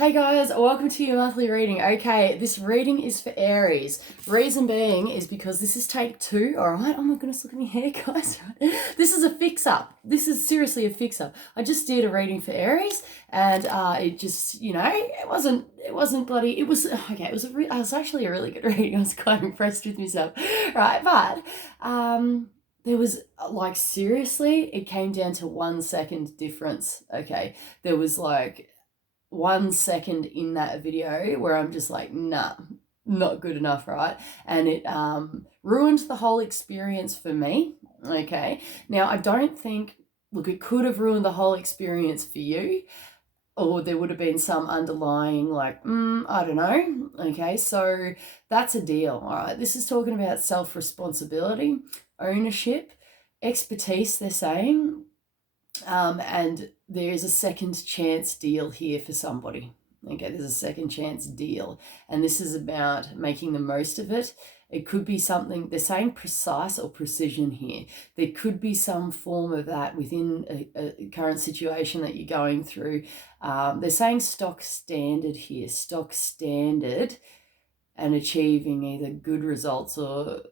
Hey guys, welcome to your monthly reading. Okay, this reading is for Aries. Reason being is because this is take 2, alright? Oh my goodness, look at my hair, guys. This is a fix-up. This is seriously a fix-up. I just did a reading for Aries and it just, it wasn't bloody, it was, okay, it was actually a really good reading. I was quite impressed with myself, right? But, there was like, seriously, it came down to 1 second difference, okay? There was like 1 second in that video where I'm just like, nah, not good enough, right? And it ruined the whole experience for me, okay? Now, I don't think, look, it could have ruined the whole experience for you, or there would have been some underlying, like, I don't know, okay? So that's a deal, all right? This is talking about self-responsibility, ownership, expertise, they're saying, and there's a second chance deal here for somebody. Okay, there's a second chance deal. And this is about making the most of it. It could be something, they're saying precise or precision here. There could be some form of that within a current situation that you're going through. They're saying stock standard here, stock standard, and achieving either good results or,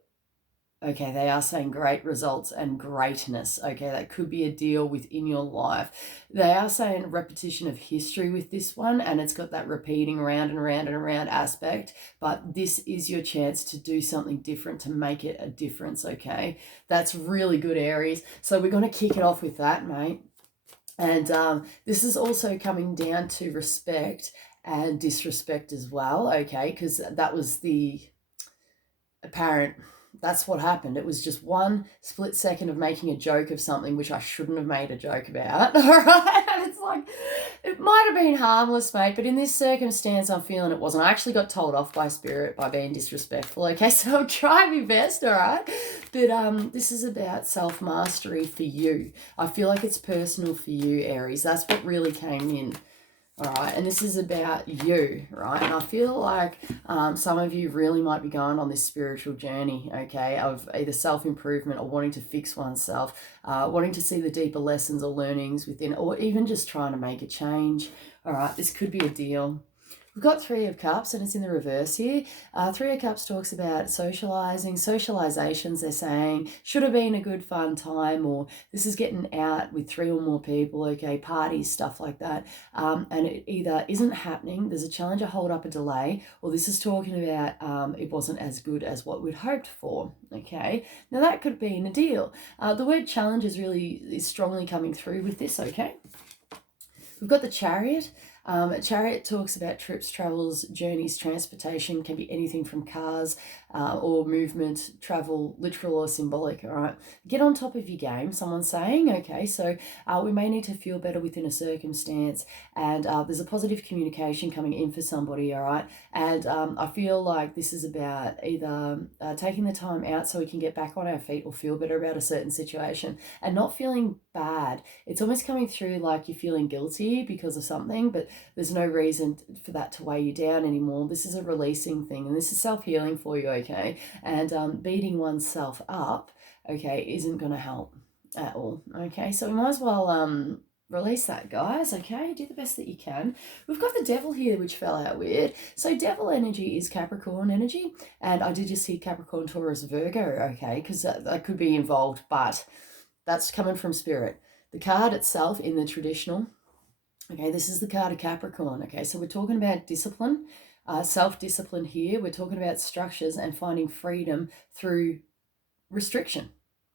okay, they are saying great results and greatness. Okay, that could be a deal within your life. They are saying repetition of history with this one, and it's got that repeating around and around and around aspect, but this is your chance to do something different, to make it a difference, okay? That's really good, Aries. So we're going to kick it off with that, mate. And this is also coming down to respect and disrespect as well, okay? Because that was the apparent, that's what happened. It was just 1 split second of making a joke of something which I shouldn't have made a joke about. All right. And it's like, it might have been harmless, mate, but in this circumstance, I'm feeling it wasn't. I actually got told off by spirit by being disrespectful. Okay, so I'll try my best, all right? But this is about self-mastery for you. I feel like it's personal for you, Aries. That's what really came in. All right, and this is about you, right? And I feel like some of you really might be going on this spiritual journey, okay, of either self-improvement or wanting to fix oneself, wanting to see the deeper lessons or learnings within, or even just trying to make a change. All right, this could be a deal. We've got 3 of Cups and it's in the reverse here. 3 of Cups talks about socializing, socializations, they're saying, should have been a good fun time, or this is getting out with 3 or more people, okay, parties, stuff like that. And it either isn't happening, there's a challenge, a hold up, a delay, or this is talking about it wasn't as good as what we'd hoped for, okay? Now that could be in a deal. The word challenge is strongly coming through with this, okay? We've got the Chariot. Chariot talks about trips, travels, journeys, transportation, can be anything from cars or movement, travel, literal or symbolic, all right? Get on top of your game, someone's saying, okay? So we may need to feel better within a circumstance, and there's a positive communication coming in for somebody, all right? And I feel like this is about either taking the time out so we can get back on our feet or feel better about a certain situation and not feeling bad. It's almost coming through like you're feeling guilty because of something, but there's no reason for that to weigh you down anymore. This is a releasing thing, and this is self-healing for you, okay? And beating oneself up, okay, isn't going to help at all, okay? So we might as well release that, guys, okay? Do the best that you can. We've got the Devil here, which fell out weird. So Devil energy is Capricorn energy, and I did just see Capricorn, Taurus, Virgo, okay, because that could be involved, but that's coming from Spirit. The card itself in the traditional, okay, this is the card of Capricorn, okay? So we're talking about discipline, self-discipline here. We're talking about structures and finding freedom through restriction,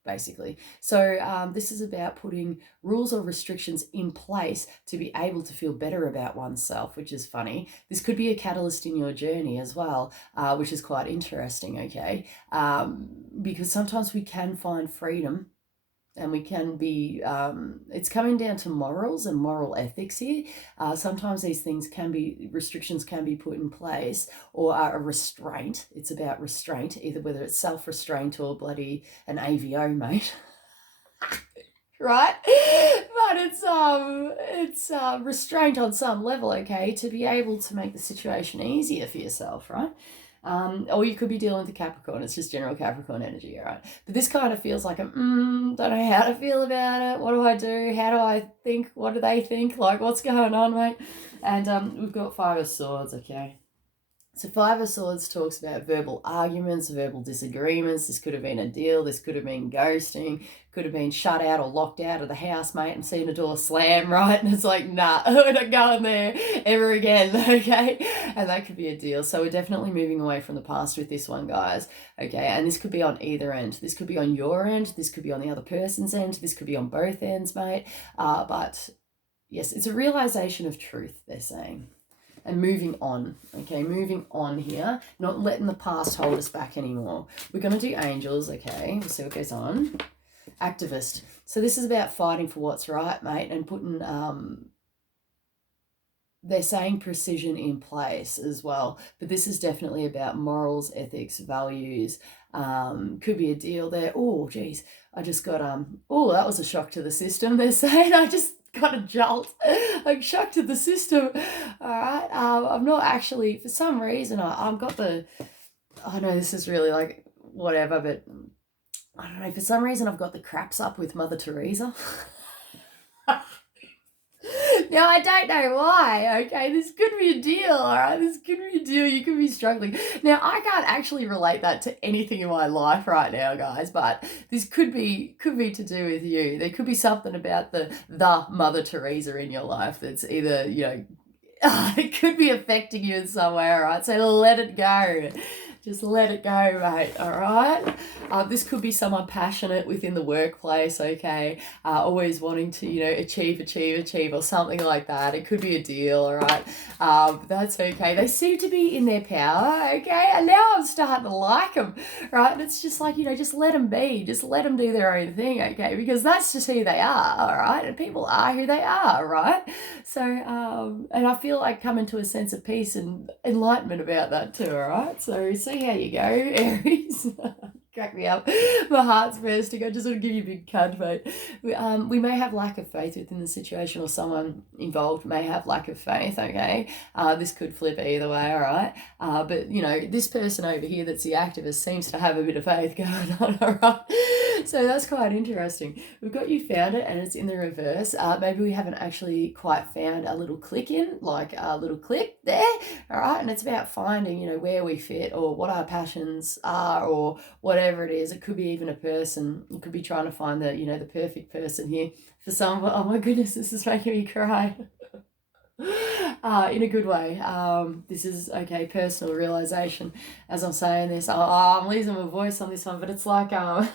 basically. So this is about putting rules or restrictions in place to be able to feel better about oneself, which is funny. This could be a catalyst in your journey as well, which is quite interesting, okay? Because sometimes we can find freedom, and we can be, it's coming down to morals and moral ethics here. Sometimes these things can be, restrictions can be put in place, or a restraint. It's about restraint, either whether it's self-restraint or bloody an AVO, mate. Right? But it's restraint on some level, okay, to be able to make the situation easier for yourself, right? Or you could be dealing with a Capricorn. It's just general Capricorn energy, all right? But this kind of feels like don't know how to feel about it. What do I do? How do I think? What do they think? Like, what's going on, mate? And we've got Five of Swords, okay? So Five of Swords talks about verbal arguments, verbal disagreements. This could have been a deal. This could have been ghosting. Could have been shut out or locked out of the house, mate, and seen a door slam, right? And it's like, nah, we're not going there ever again, okay? And that could be a deal. So we're definitely moving away from the past with this one, guys, okay? And this could be on either end. This could be on your end. This could be on the other person's end. This could be on both ends, mate. But yes, it's a realization of truth, they're saying. And moving on, okay, moving on here, not letting the past hold us back anymore. We're going to do angels, okay, we'll see what goes on. Activist. So this is about fighting for what's right, mate, and putting, they're saying precision in place as well. But this is definitely about morals, ethics, values. Could be a deal there. Oh, geez, I just got, oh, that was a shock to the system, they're saying. I just got a jolt. I'm shocked at the system. All right. I'm not actually, for some reason, I've got the, I know this is really like whatever, but I don't know, for some reason I've got the craps up with Mother Teresa. Now, I don't know why, okay? This could be a deal, all right? This could be a deal. You could be struggling. Now, I can't actually relate that to anything in my life right now, guys, but this could be to do with you. There could be something about the Mother Teresa in your life that's either, you know, it could be affecting you in some way, all right? So let it go. Just let it go, mate, all right? This could be someone passionate within the workplace, okay? Always wanting to, you know, achieve, or something like that. It could be a deal, all right? That's okay. They seem to be in their power, okay? And now I'm starting to like them, right? And it's just like, you know, just let them be. Just let them do their own thing, okay? Because that's just who they are, all right? And people are who they are, right? So, and I feel like coming to a sense of peace and enlightenment about that too, all right? So see how you go, Aries. Crack me up. My heart's bursting. I just want to give you a big cunt, mate. We may have lack of faith within the situation, or someone involved may have lack of faith, okay? This could flip either way, all right? But, you know, this person over here that's the activist seems to have a bit of faith going on, all right? So that's quite interesting. We've got you found it, and it's in the reverse. Maybe we haven't actually quite found a little click in, like a little click there, all right? And it's about finding, you know, where we fit, or what our passions are, or whatever it is. It could be even a person. You could be trying to find the, you know, the perfect person here. For some, oh my goodness, this is making me cry. In a good way. This is, okay, personal realization as I'm saying this. I'm losing my voice on this one, but it's like, oh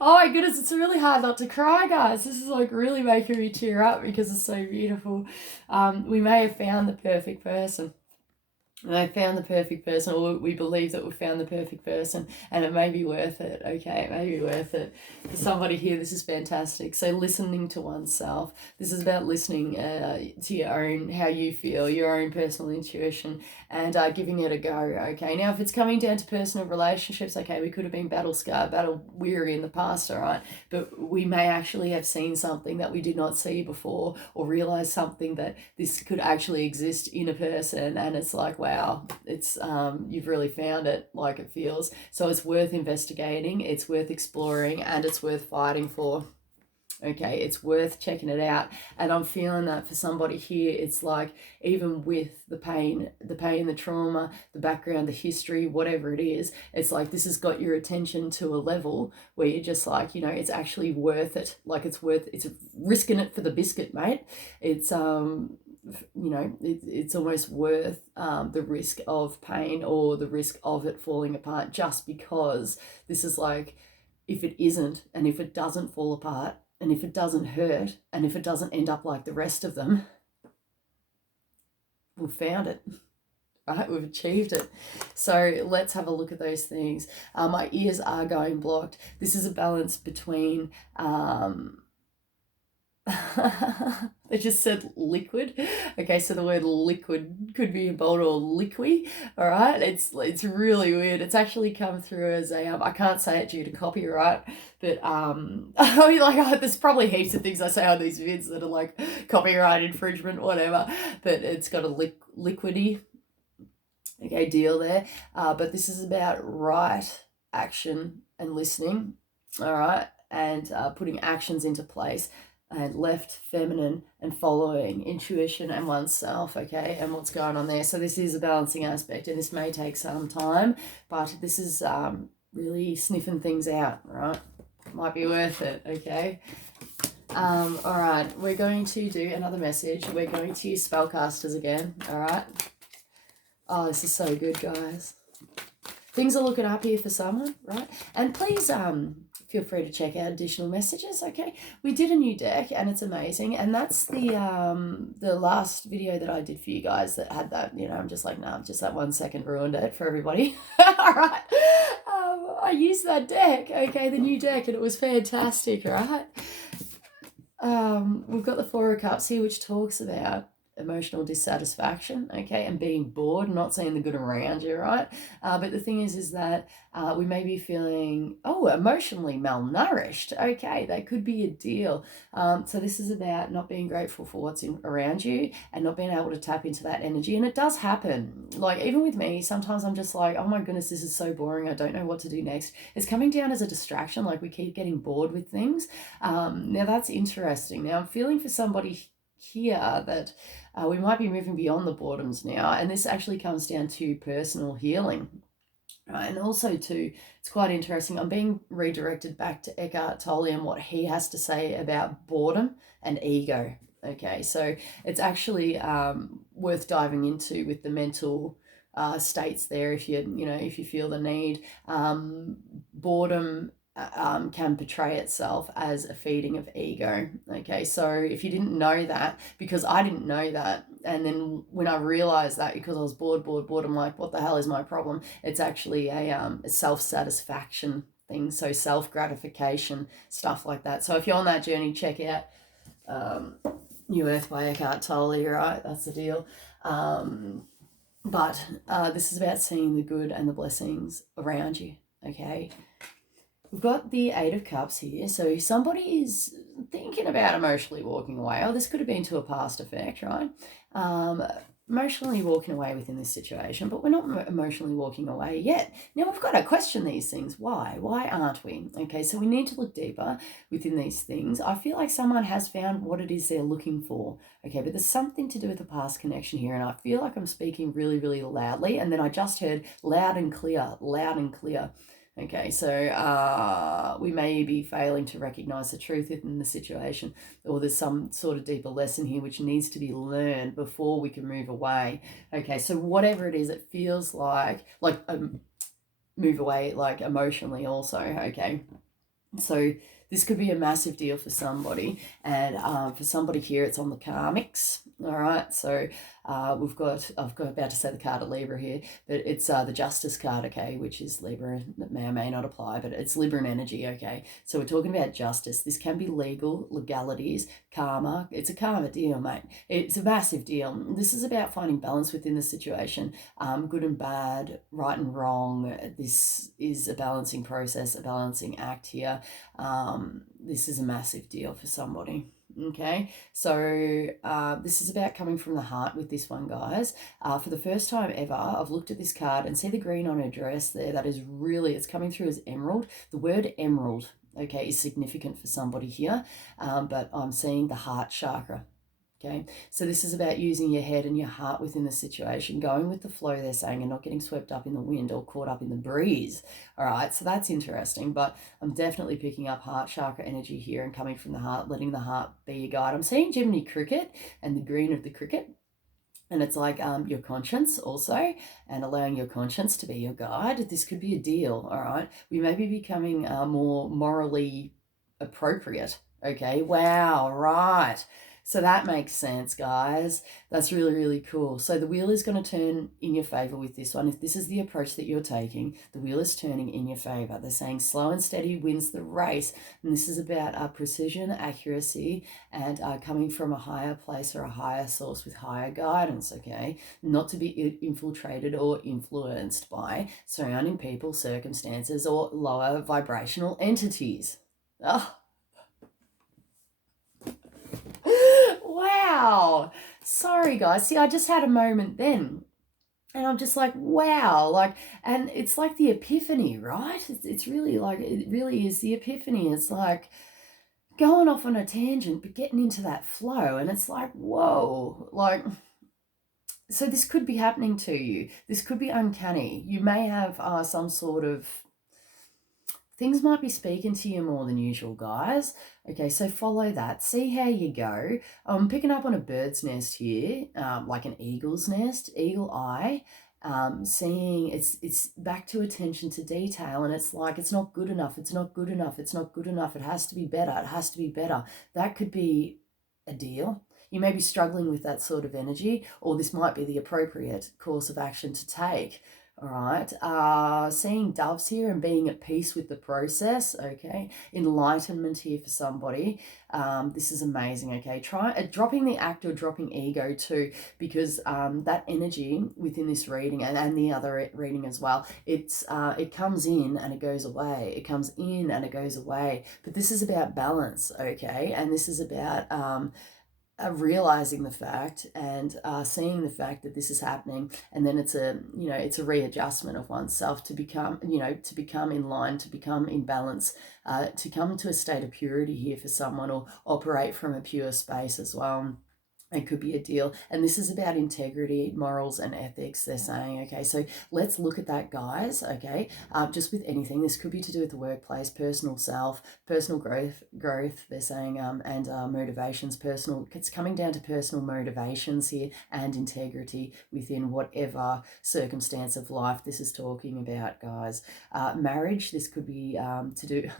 my goodness, it's really hard not to cry, guys. This is like really making me tear up because it's so beautiful. We may have found the perfect person. And I found the perfect person, or we believe that we've found the perfect person, and it may be worth it, okay? It may be worth it. For somebody here, this is fantastic. So listening to oneself. This is about listening to your own, how you feel, your own personal intuition, and giving it a go, okay? Now, if it's coming down to personal relationships, okay, we could have been battle-scarred, battle-weary in the past, all right? But we may actually have seen something that we did not see before, or realize something that this could actually exist in a person, and it's like, wow, it's you've really found it, like it feels. So it's worth investigating, it's worth exploring, and it's worth fighting for. Okay, it's worth checking it out. And I'm feeling that for somebody here, it's like, even with the pain, the trauma, the background, the history, whatever it is, it's like this has got your attention to a level where you're just like, you know, it's actually worth it. Like it's risking it for the biscuit, mate. It's you know, it's almost worth the risk of pain, or the risk of it falling apart, just because this is like, if it isn't, and if it doesn't fall apart, and if it doesn't hurt, and if it doesn't end up like the rest of them, we've found it, right? We've achieved it. So let's have a look at those things. My ears are going blocked. This is a balance between they just said liquid. Okay, so the word liquid could be bold, or liqui, all right? It's really weird. It's actually come through as a I can't say it due to copyright, but there's probably heaps of things I say on these vids that are like copyright infringement, whatever, but it's got a liquidy. Okay, deal there. But this is about right action and listening, all right, and putting actions into place, and left feminine and following intuition and oneself, okay, and what's going on there. So this is a balancing aspect, and this may take some time, but this is really sniffing things out, right? Might be worth it, okay? All right, we're going to do another message. We're going to use spellcasters again, all right? Oh, this is so good, guys. Things are looking up here for someone, right? And please feel free to check out additional messages, okay? We did a new deck, and it's amazing. And that's the last video that I did for you guys that had that, you know, I'm just like, nah, just that 1 second ruined it for everybody. All right. I used that deck, okay, the new deck, and it was fantastic, right? We've got the Four of Cups here, which talks about emotional dissatisfaction, okay, and being bored, not seeing the good around you, right? But the thing is that we may be feeling, emotionally malnourished, okay, that could be a deal. So this is about not being grateful for what's around you and not being able to tap into that energy. And it does happen. Like, even with me, sometimes I'm just like, oh my goodness, this is so boring, I don't know what to do next. It's coming down as a distraction, like we keep getting bored with things. Now that's interesting. Now I'm feeling for somebody here that we might be moving beyond the boredoms now, and this actually comes down to personal healing, right? And also too, it's quite interesting, I'm being redirected back to Eckhart Tolle and what he has to say about boredom and ego, okay? So it's actually worth diving into with the mental states there, if you feel the need. Boredom can portray itself as a feeding of ego, okay? So if you didn't know that, because I didn't know that, and then when I realized that, because I was bored, I'm like, what the hell is my problem? It's actually a self-satisfaction thing, so self-gratification, stuff like that. So if you're on that journey, check out New Earth by Eckhart Tolle, right? That's the deal. But this is about seeing the good and the blessings around you, okay? We've got the Eight of Cups here. So somebody is thinking about emotionally walking away. Oh, this could have been to a past effect, right? Emotionally walking away within this situation, but we're not emotionally walking away yet. Now we've got to question these things. Why? Why aren't we? Okay, so we need to look deeper within these things. I feel like someone has found what it is they're looking for. Okay, but there's something to do with the past connection here, and I feel like I'm speaking really, really loudly, and then I just heard loud and clear, loud and clear. Okay, so we may be failing to recognize the truth in the situation, or there's some sort of deeper lesson here which needs to be learned before we can move away. Okay, so whatever it is, it feels like move away, like emotionally also, okay? So this could be a massive deal for somebody, and for somebody here, it's on the karmics. All right, so I've got about to say the card of Libra here, but it's the Justice card, okay, which is Libra. That may or may not apply, but it's Libran energy, okay. So we're talking about justice. This can be legal, legalities, karma. It's a karma deal, mate. It's a massive deal. This is about finding balance within the situation, good and bad, right and wrong. This is a balancing process, a balancing act here. This is a massive deal for somebody. Okay, so this is about coming from the heart with this one, guys. For the first time ever, I've looked at this card and see the green on her dress there. That is really, it's coming through as emerald. The word emerald, okay, is significant for somebody here, but I'm seeing the heart chakra. Okay, so this is about using your head and your heart within the situation, going with the flow, they're saying, and not getting swept up in the wind or caught up in the breeze. All right, so that's interesting, but I'm definitely picking up heart chakra energy here and coming from the heart, letting the heart be your guide. I'm seeing Gemini cricket and the green of the cricket. And it's like your conscience also, and allowing your conscience to be your guide. This could be a deal, all right? We may be becoming more morally appropriate, okay? Wow, right. So that makes sense, guys. That's really, really cool. So the wheel is going to turn in your favor with this one. If this is the approach that you're taking, the wheel is turning in your favor. They're saying slow and steady wins the race. And this is about precision, accuracy, and coming from a higher place or a higher source with higher guidance, okay? Not to be infiltrated or influenced by surrounding people, circumstances, or lower vibrational entities. Oh. Wow. Sorry, guys. See, I just had a moment then. And I'm just like, wow, like, and it's like the epiphany, right? It's really like, it really is the epiphany. It's like going off on a tangent, but getting into that flow. And it's like, whoa, like, so this could be happening to you. This could be uncanny. You may have some sort of, things might be speaking to you more than usual, guys. Okay, so follow that. See how you go. I'm picking up on a bird's nest here, like an eagle's nest, eagle eye. Seeing it's back to attention to detail, and it's like, it's not good enough. It's not good enough. It's not good enough. It has to be better. It has to be better. That could be a deal. You may be struggling with that sort of energy, or this might be the appropriate course of action to take. All right, seeing doves here and being at peace with the process, okay? Enlightenment here for somebody. This is amazing, okay? Try dropping the act or dropping ego too, because that energy within this reading and the other reading as well, it comes in and it goes away. It comes in and it goes away. But this is about balance, okay? And this is about realizing the fact and seeing the fact that this is happening, and then it's a readjustment of oneself to become in line, to become in balance, to come to a state of purity here for someone, or operate from a pure space as well. It could be a deal. And this is about integrity, morals, and ethics, they're saying. Okay, so let's look at that, guys. Okay, just with anything. This could be to do with the workplace, personal self, personal growth, they're saying, and motivations, personal. It's coming down to personal motivations here and integrity within whatever circumstance of life this is talking about, guys. Marriage, this could be to do.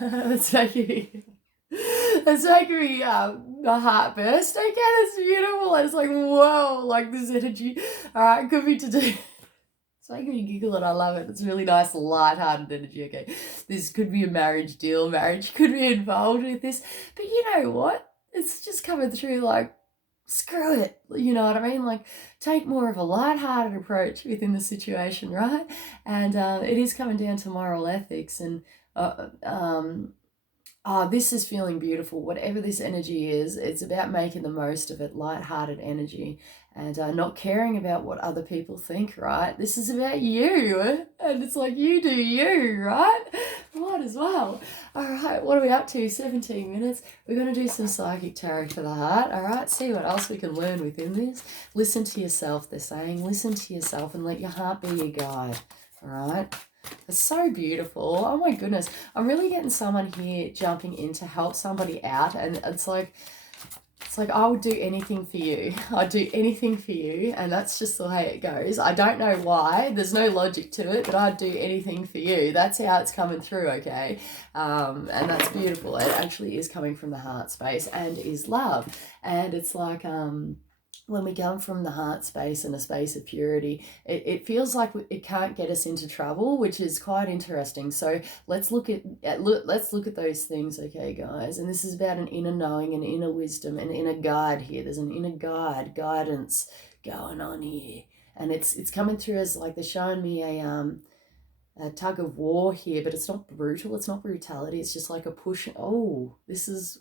Let's take it. It's making me my heart burst. Okay, that's beautiful. And it's like, whoa, like this energy. All right, could be to do. It's making me giggle and I love it. It's really nice, light-hearted energy. Okay, this could be a marriage deal. Marriage could be involved with this. But you know what? It's just coming through like, screw it. You know what I mean? Like, take more of a light-hearted approach within the situation, right? And it is coming down to moral ethics and this is feeling beautiful. Whatever this energy is, it's about making the most of it, light-hearted energy, and not caring about what other people think, right? This is about you, and it's like, you do you, right? Might as well. All right, what are we up to? 17 minutes. We're going to do some psychic tarot for the heart, all right? See what else we can learn within this. Listen to yourself, they're saying. Listen to yourself and let your heart be your guide, all right? It's so beautiful. Oh my goodness. I'm really getting someone here jumping in to help somebody out, and it's like I would do anything for you. I'd do anything for you, and that's just the way it goes. I don't know why. There's no logic to it, but I'd do anything for you. That's how it's coming through, okay? And that's beautiful. It actually is coming from the heart space and is love. And it's like when we come from the heart space and a space of purity, it feels like it can't get us into trouble, which is quite interesting. So let's look at those things, okay, guys? And this is about an inner knowing, an inner wisdom, an inner guide here. There's an inner guidance going on here, and it's coming through as like they're showing me a tug of war here, but it's not brutal. It's not brutality. It's just like a push. Oh, this is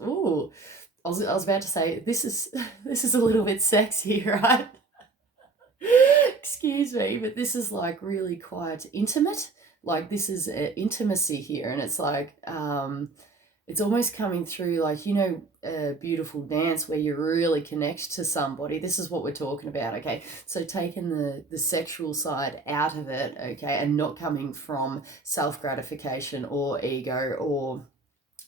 I was about to say, this is a little bit sexy, right? Excuse me, but this is like really quite intimate. Like this is intimacy here, and it's like it's almost coming through like, a beautiful dance where you really connect to somebody. This is what we're talking about, okay? So taking the sexual side out of it, okay, and not coming from self-gratification or ego or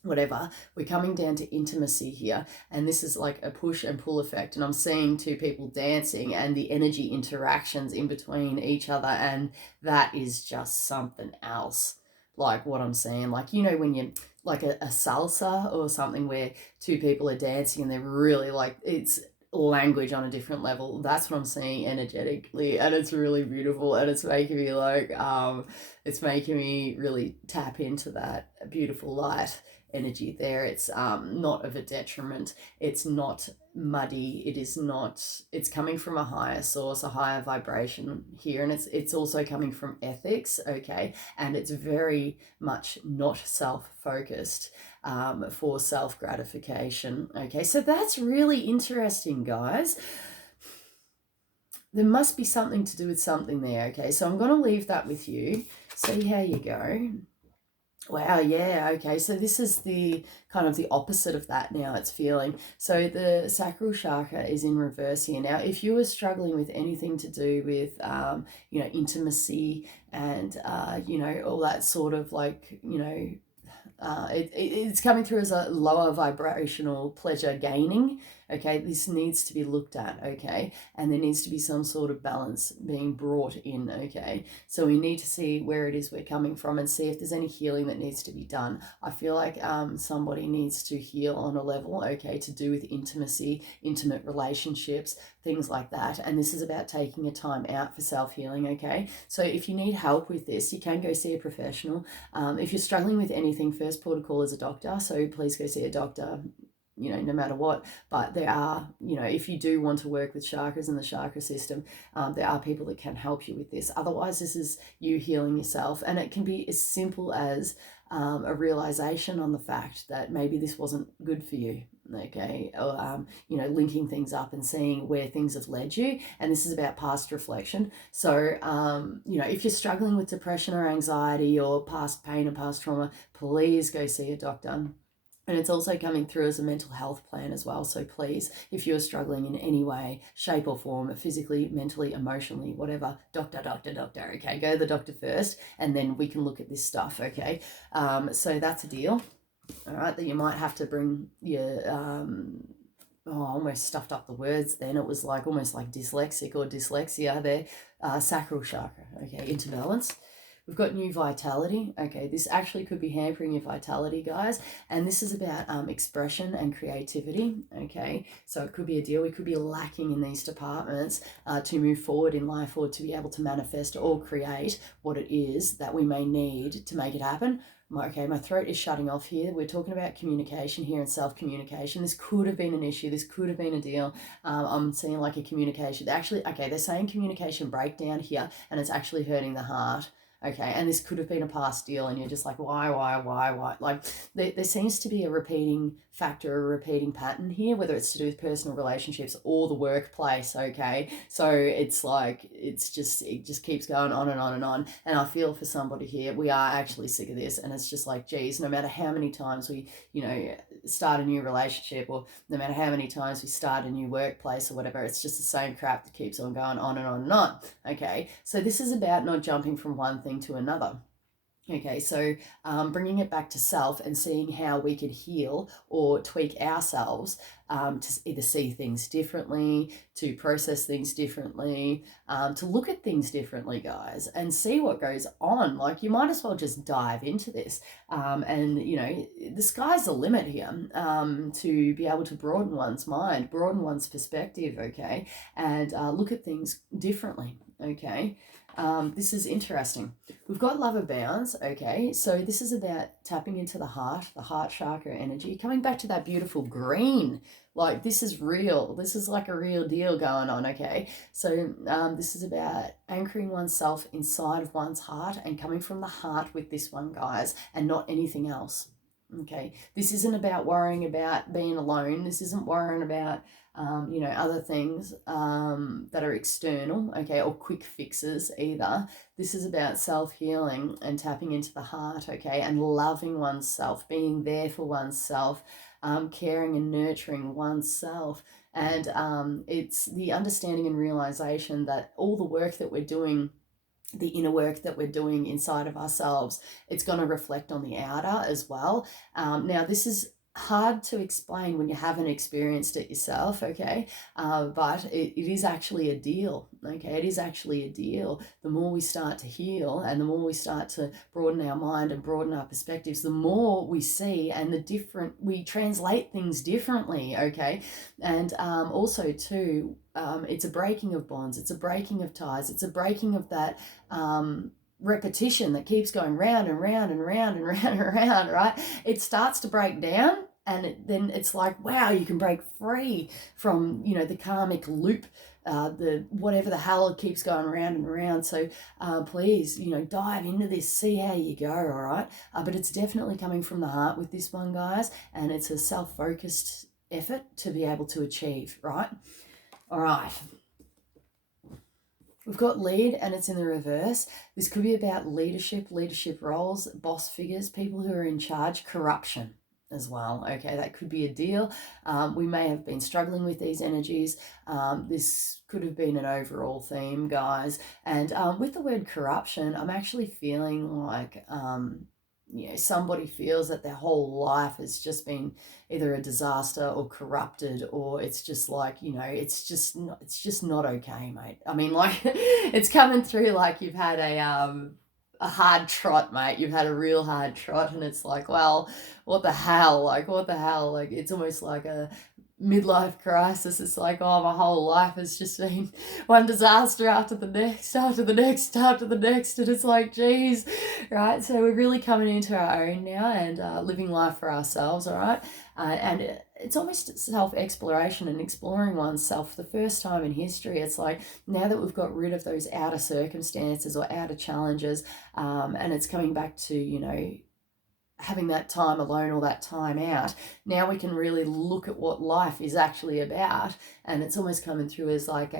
whatever. We're coming down to intimacy here, and this is like a push and pull effect, and I'm seeing two people dancing and the energy interactions in between each other, and that is just something else. Like what I'm saying, like, when you like a salsa or something where two people are dancing and they're really like, it's language on a different level. That's what I'm seeing energetically, and it's really beautiful, and it's making me like it's making me really tap into that beautiful light energy there. It's not of a detriment. It's not muddy. It's coming from a higher source, a higher vibration here, and it's also coming from ethics, okay? And it's very much not self-focused for self-gratification, okay? So that's really interesting, guys. there must be something to do with something there, okay? So I'm going to leave that with you. See how you go. Wow, yeah, okay. So this is the kind of the opposite of that now it's feeling. So the sacral chakra is in reverse here. Now, if you were struggling with anything to do with, intimacy and, all that sort of like, it's coming through as a lower vibrational pleasure gaining. Okay, this needs to be looked at. Okay, and there needs to be some sort of balance being brought in. Okay, so we need to see where it is we're coming from and see if there's any healing that needs to be done. I feel like somebody needs to heal on a level, okay, to do with intimacy, intimate relationships, things like that. And this is about taking a time out for self-healing. Okay, so if you need help with this, you can go see a professional. If you're struggling with anything, first protocol is a doctor, so please go see a doctor, no matter what. But there are, if you do want to work with chakras and the chakra system, there are people that can help you with this. Otherwise, this is you healing yourself, and it can be as simple as a realization on the fact that maybe this wasn't good for you. Okay, or linking things up and seeing where things have led you, and this is about past reflection. So if you're struggling with depression or anxiety or past pain or past trauma, please go see a doctor. And it's also coming through as a mental health plan as well. So please, if you're struggling in any way, shape or form, physically, mentally, emotionally, whatever, doctor, okay? Go to the doctor first, and then we can look at this stuff, okay? So that's a deal, all right, that you might have to bring your... I almost stuffed up the words then. It was like almost like dyslexic or dyslexia there. Sacral chakra, okay, into balance. We've got new vitality. Okay, this actually could be hampering your vitality, guys. And this is about expression and creativity. Okay, so it could be a deal. We could be lacking in these departments to move forward in life, or to be able to manifest or create what it is that we may need to make it happen. Okay, my throat is shutting off here. We're talking about communication here and self-communication. This could have been an issue. This could have been a deal. I'm seeing like a communication. Actually, okay, they're saying communication breakdown here, and it's actually hurting the heart. Okay, and this could have been a past deal, and you're just like, why? Like, there seems to be a repeating factor, a repeating pattern here, whether it's to do with personal relationships or the workplace, okay? So it's like, it just keeps going on and on and on. And I feel for somebody here, we are actually sick of this, and it's just like, geez, no matter how many times we, start a new relationship, or no matter how many times we start a new workplace or whatever, it's just the same crap that keeps on going on and on and on, okay? So this is about not jumping from one thing to another. Okay, so bringing it back to self and seeing how we could heal or tweak ourselves to either see things differently, to process things differently, to look at things differently, guys, and see what goes on. Like, you might as well just dive into this. And, the sky's the limit here, to be able to broaden one's mind, broaden one's perspective, okay, and look at things differently, okay. This is interesting. We've got lover bounds, okay? So this is about tapping into the heart chakra energy, coming back to that beautiful green. Like, this is real. This is like a real deal going on, okay? So this is about anchoring oneself inside of one's heart and coming from the heart with this one, guys, and not anything else. Okay, this isn't about worrying about being alone. This isn't worrying about other things that are external, okay, or quick fixes either. This is about self-healing and tapping into the heart, okay, and loving oneself, being there for oneself, caring and nurturing oneself. And it's the understanding and realization that all the work that we're doing, the inner work that we're doing inside of ourselves, it's going to reflect on the outer as well. Now, this is hard to explain when you haven't experienced it yourself, okay, but it is actually a deal, okay. It is actually a deal. The more we start to heal, and the more we start to broaden our mind and broaden our perspectives, the more we see, and we translate things differently, okay. And also too, it's a breaking of bonds, it's a breaking of ties, it's a breaking of that repetition that keeps going round and round and round and round and round, right? It starts to break down, and then it's like, wow, you can break free from, the karmic loop, the whatever the hell keeps going around and around. So please, dive into this, see how you go, all right? But it's definitely coming from the heart with this one, guys, and it's a self-focused effort to be able to achieve, right? All right. We've got lead and it's in the reverse. This could be about leadership roles, boss figures, people who are in charge, corruption as well. Okay, that could be a deal. We may have been struggling with these energies. This could have been an overall theme, guys. And with the word corruption, I'm actually feeling like somebody feels that their whole life has just been either a disaster or corrupted, or it's just like, it's just not okay, mate. I mean, like, it's coming through like you've had a hard trot, mate. You've had a real hard trot, and it's like, well, what the hell? Like, what the hell? Like, it's almost like a midlife crisis. It's like, oh, my whole life has just been one disaster after the next, after the next, after the next, and it's like, geez, right? So we're really coming into our own now and living life for ourselves, all right? And it's almost self-exploration and exploring oneself for the first time in history. It's like, now that we've got rid of those outer circumstances or outer challenges, and it's coming back to, having that time alone or that time out, now we can really look at what life is actually about. And it's almost coming through as like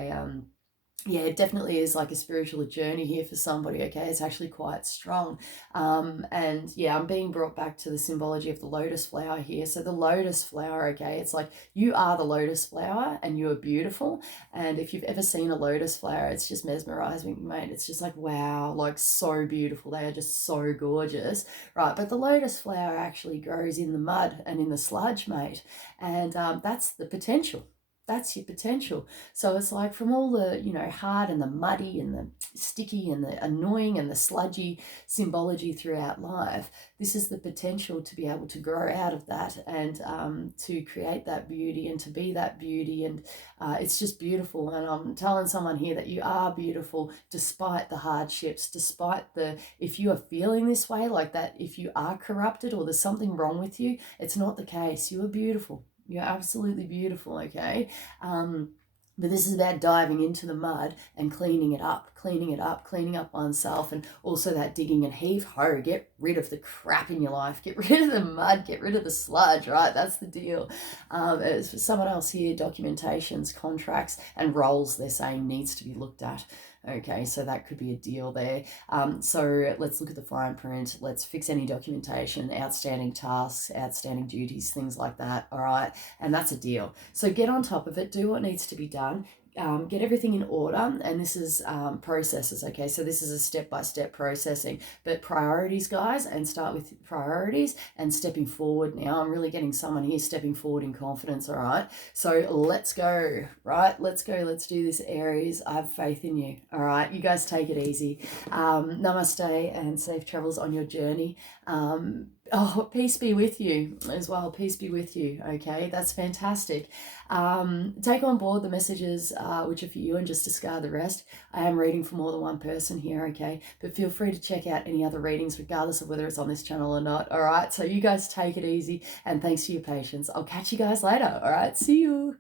it definitely is like a spiritual journey here for somebody, okay? It's actually quite strong. And yeah, I'm being brought back to the symbology of the lotus flower here. So the lotus flower, okay, it's like you are the lotus flower and you are beautiful. And if you've ever seen a lotus flower, it's just mesmerizing, mate. It's just like, wow, like so beautiful. They are just so gorgeous, right? But the lotus flower actually grows in the mud and in the sludge, mate. And that's the potential. That's your potential. So it's like, from all the, hard and the muddy and the sticky and the annoying and the sludgy symbology throughout life, this is the potential to be able to grow out of that and to create that beauty and to be that beauty. And it's just beautiful. And I'm telling someone here that you are beautiful despite the hardships, despite if you are feeling this way, like that, if you are corrupted or there's something wrong with you, it's not the case. You are beautiful. You're absolutely beautiful, okay? But this is about diving into the mud and cleaning up oneself, and also that digging and heave-ho, get rid of the crap in your life, get rid of the mud, get rid of the sludge, right? That's the deal. As for someone else here, documentations, contracts, and roles they're saying needs to be looked at. Okay, so that could be a deal there. So let's look at the fine print. Let's fix any documentation, outstanding tasks, outstanding duties, things like that, all right? And that's a deal. So get on top of it, do what needs to be done. Get everything in order, and this is processes, okay? So this is a step-by-step processing, but priorities, guys, and start with priorities and stepping forward now. I'm really getting someone here stepping forward in confidence, all right? So let's go, right? Let's go. Let's do this, Aries. I have faith in you, all right? You guys take it easy. Namaste and safe travels on your journey. Peace be with you as well. Peace be with you. Okay, that's fantastic. Take on board the messages which are for you and just discard the rest. I am reading for more than one person here, okay? But feel free to check out any other readings regardless of whether it's on this channel or not, all right? So you guys take it easy, and thanks for your patience. I'll catch you guys later, all right? See you.